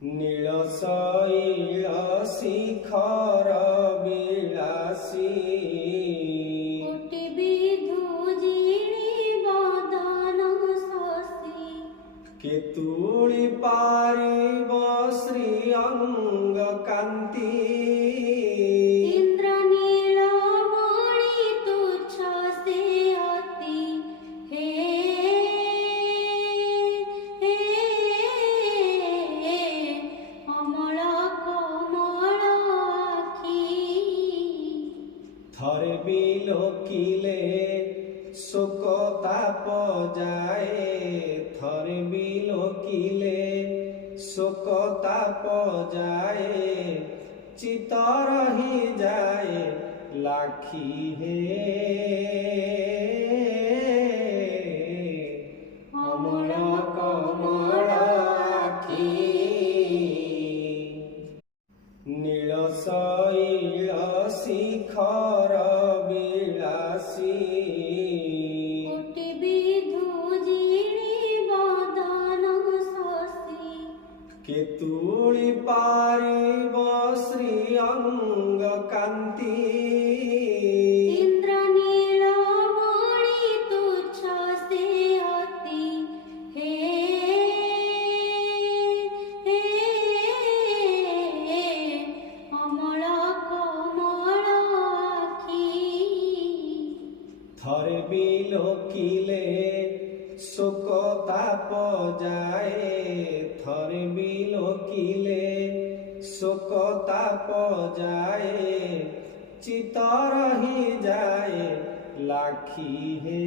নীল শৈল শিখর বিলাসী কোটি বিধু জিণি বদন শশী কেতুলি পারিব শ্রী অঙ্গ কান্তি ইন্দ্রনীল মণি তুচ্ছ সে অতি হে অমল কমল আখি থরে বিলোকিলে শোক তাপ যায় থরে বিলোকিলে শোক তাপ যায় চিত রহি যায় লাখি হে অমল কমল আখি নীল শৈল শিখর বিলাসী কোটি বিধু জিণি বদন শশী কেতুলি পারিব শ্রী অঙ্গ কান্তি ইন্দ্রনীল মণি তুচ্ছ সে অতি হে অমল কমল আখি থরে বিলোকিলে শোক তাপ যায় থরে বিলোকিলে শোক তাপ যায় চিত রহি যায় লাখি হে